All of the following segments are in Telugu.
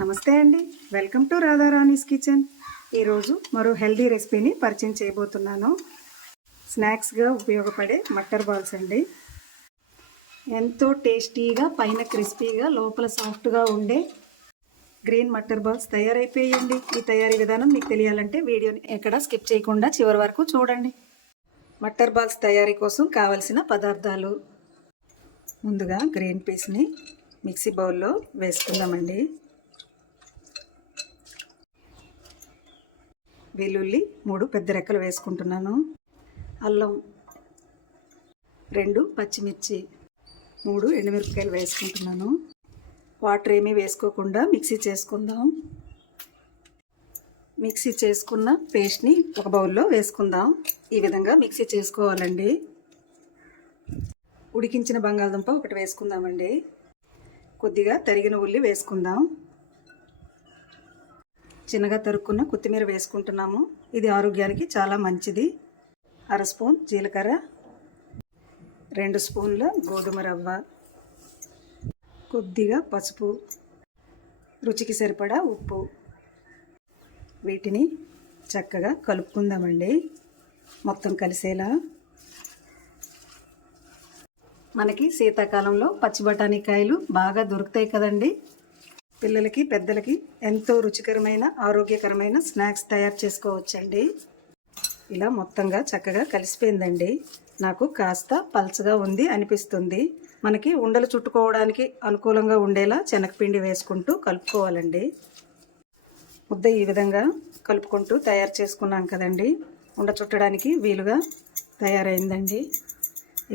నమస్తే అండి, వెల్కమ్ టు రాధారాణీస్ కిచెన్. ఈరోజు మరో హెల్దీ రెసిపీని పరిచయం చేయబోతున్నాను. స్నాక్స్గా ఉపయోగపడే మటర్ బాల్స్ అండి. ఎంతో టేస్టీగా, పైన క్రిస్పీగా, లోపల సాఫ్ట్గా ఉండే గ్రీన్ మటర్ బాల్స్ తయారైపోయండి. ఈ తయారీ విధానం మీకు తెలియాలంటే వీడియోని ఎక్కడ స్కిప్ చేయకుండా చివరి వరకు చూడండి. మటర్ బాల్స్ తయారీ కోసం కావలసిన పదార్థాలు: ముందుగా గ్రీన్ పీస్ని మిక్సీ బౌల్లో వేసుకుందామండి. వెల్లుల్లి 3 పెద్ద రెక్కలు వేసుకుంటున్నాను. అల్లం 2 పచ్చిమిర్చి 3 ఎండుమిరపకాయలు వేసుకుంటున్నాను. వాటర్ ఏమీ వేసుకోకుండా మిక్సీ చేసుకుందాం. మిక్సీ చేసుకున్న పేస్ట్ని ఒక బౌల్లో వేసుకుందాం. ఈ విధంగా మిక్సీ చేసుకోవాలండి. ఉడికించిన బంగాళదుంప ఒకటి వేసుకుందామండి. కొద్దిగా తరిగిన ఉల్లి వేసుకుందాం. చిన్నగా తరుక్కున్న కొత్తిమీర వేసుకుంటున్నాము. ఇది ఆరోగ్యానికి చాలా మంచిది. 1/2 స్పూన్ జీలకర్ర, 2 స్పూన్ల గోధుమ రవ్వ, కొద్దిగా పసుపు, రుచికి సరిపడా ఉప్పు. వీటిని చక్కగా కలుపుకుందామండి, మొత్తం కలిసేలా. మనకి శీతాకాలంలో పచ్చి బఠానీకాయలు బాగా దొరుకుతాయి కదండి. పిల్లలకి, పెద్దలకి ఎంతో రుచికరమైన, ఆరోగ్యకరమైన స్నాక్స్ తయారు చేసుకోవచ్చండి. ఇలా మొత్తంగా చక్కగా కలిసిపోయిందండి. నాకు కాస్త పల్చగా ఉంది అనిపిస్తుంది. మనకి ఉండలు చుట్టుకోవడానికి అనుకూలంగా ఉండేలా శనగపిండి వేసుకుంటూ కలుపుకోవాలండి. ముద్ద ఈ విధంగా కలుపుకుంటూ తయారు చేసుకున్నాం కదండి. ఉండ చుట్టడానికి వీలుగా తయారైందండి.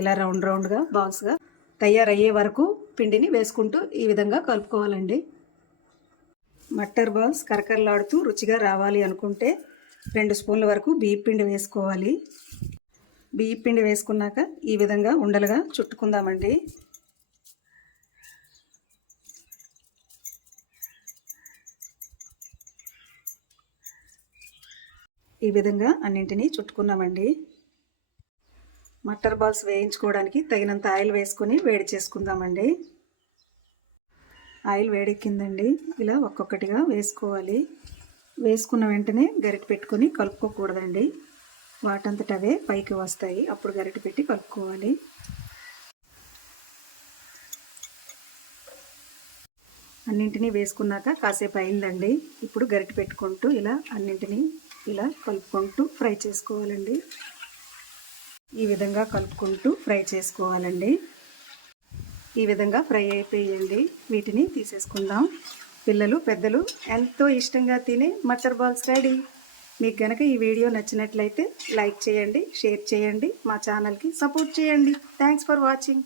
ఇలా రౌండ్ రౌండ్గా బాల్స్గా తయారయ్యే వరకు పిండిని వేసుకుంటూ ఈ విధంగా కలుపుకోవాలండి. మటర్ బాల్స్ కరకరలాడుతూ రుచిగా రావాలి అనుకుంటే 2 స్పూన్ల వరకు బియ్యం పిండి వేసుకోవాలి. బియ్యం పిండి వేసుకున్నాక ఈ విధంగా ఉండలుగా చుట్టుకుందామండి. ఈ విధంగా అన్నింటినీ చుట్టుకున్నామండి. మటర్ బాల్స్ వేయించుకోవడానికి తగినంత ఆయిల్ వేసుకొని వేడి చేసుకుందామండి. ఆయిల్ వేడెక్కిందండి. ఇలా ఒక్కొక్కటిగా వేసుకోవాలి. వేసుకున్న వెంటనే గరిటె పెట్టుకొని కలుపుకోకూడదండి. వాటంతటవే పైకి వస్తాయి, అప్పుడు గరిటె పెట్టి కలుపుకోవాలి. అన్నింటినీ వేసుకున్నాక కాసేపు అయిందండి. ఇప్పుడు గరిటె పెట్టుకుంటూ ఇలా అన్నింటినీ ఇలా కలుపుకుంటూ ఫ్రై చేసుకోవాలండి. ఈ విధంగా కలుపుకుంటూ ఫ్రై చేసుకోవాలండి. ఈ విధంగా ఫ్రై అయిపోయండి. వీటిని తీసేసుకుందాం. పిల్లలు, పెద్దలు ఎంతో ఇష్టంగా తినే మటర్ బాల్స్ రెడీ. మీకు కనుక ఈ వీడియో నచ్చినట్లయితే లైక్ చేయండి, షేర్ చేయండి, మా ఛానల్కి సపోర్ట్ చేయండి. Thanks for watching.